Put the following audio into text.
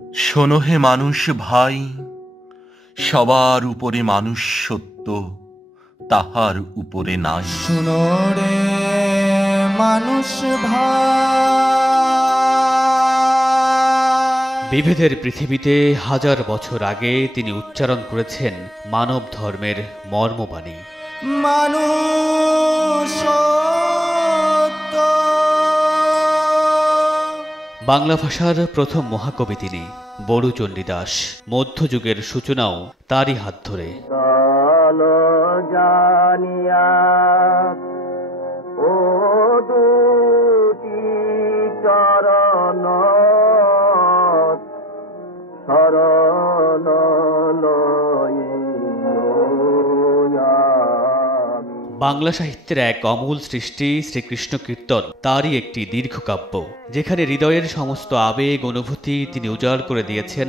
শোনো হে মানুষ ভাই, সবার উপরে মানুষ সত্য, তাহার উপরে নাই। শুনো রে মানুষ ভাই। বিভেদের পৃথিবীতে হাজার বছর আগে তিনি উচ্চারণ করেছেন মানব ধর্মের মর্মবাণী। মানুষ সত্য। বাংলা ভাষার প্রথম মহাকবি তিনি বড়ু চণ্ডীদাস। মধ্যযুগের সূচনাও তারই হাত ধরে। জানিয়া ও দুটি চরণ শরণ বাংলা সাহিত্যের এক অমূল সৃষ্টি শ্রীকৃষ্ণ কীর্তন তারই একটি দীর্ঘ কাব্য, যেখানে হৃদয়ের সমস্ত আবেগ অনুভূতি তিনি উজাড় করে দিয়েছেন